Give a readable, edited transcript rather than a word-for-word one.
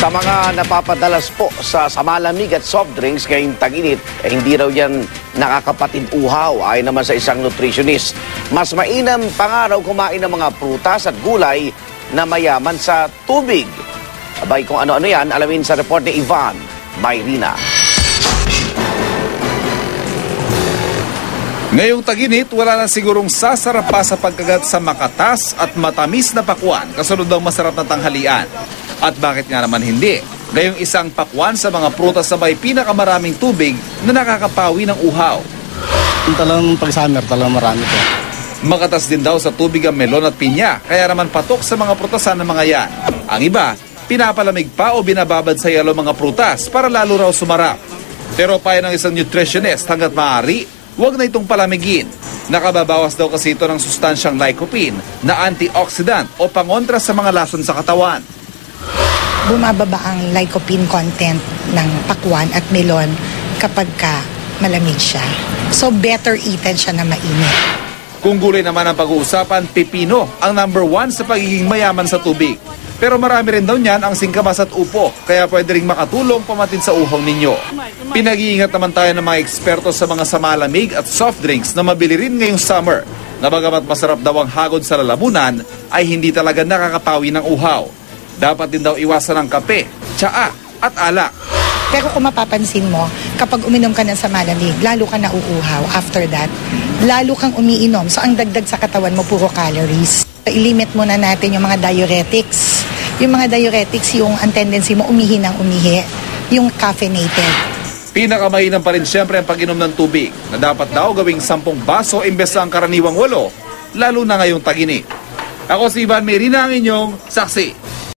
Sa mga napapadalas po sa malamig at soft drinks ngayong tag-init, hindi raw yan nakakapatid uhaw ayon naman sa isang nutritionist. Mas mainam pa nga raw kumain ng mga prutas at gulay na mayaman sa tubig. Abay kung ano-ano yan, alamin sa report ni Ivan Mayrina. Ngayong tag-init, wala na sigurong sasarap pa sa pagkagat sa makatas at matamis na pakwan kasunod ng masarap na tanghalian. At bakit nga naman hindi? Gayong isang pakwan sa mga prutas na may pinakamaraming tubig na nakakapawi ng uhaw. Talagang pag-summer, talagang marami po. Makatas din daw sa tubig ang melon at pinya, kaya naman patok sa mga prutasan ng mga yan. Ang iba, pinapalamig pa o binababad sa yelo mga prutas para lalo raw sumarap. Pero payo ng isang nutritionist, hanggat maaari, huwag na itong palamigin. Nakababawas daw kasi ito ng sustansyang lycopene na antioxidant o pangontra sa mga lason sa katawan. Bumababa ang lycopene content ng pakwan at melon kapag malamig siya. So better eaten siya na mainit. Kung gulay naman ang pag-uusapan, pipino ang number 1 sa pagiging mayaman sa tubig. Pero marami rin daw niyan ang singkamas at upo, kaya pwede ring makatulong pamatin sa uhaw ninyo. Pinag-iingat naman tayo ng mga eksperto sa mga samalamig at soft drinks na mabili rin ngayong summer. Na bagamat masarap daw ang hagod sa lalamunan, ay hindi talaga nakakapawi ng uhaw. Dapat din daw iwasan ang kape, tsaa at alak. Pero kung mapapansin mo, kapag uminom ka ng samalamig, lalo ka nauuhaw. After that, lalo kang umiinom. So ang dagdag sa katawan mo, puro calories. I-limit muna natin yung mga diuretics. Yung mga diuretics, yung ang tendency mo umihi ng umihi, yung caffeinated. Pinakamainam pa rin siyempre ang pag-inom ng tubig na dapat daw gawing 10 baso imbes sa ang karaniwang 8, lalo na ngayong tag-init. Ako si Ivan Mayrina, ang inyong saksi.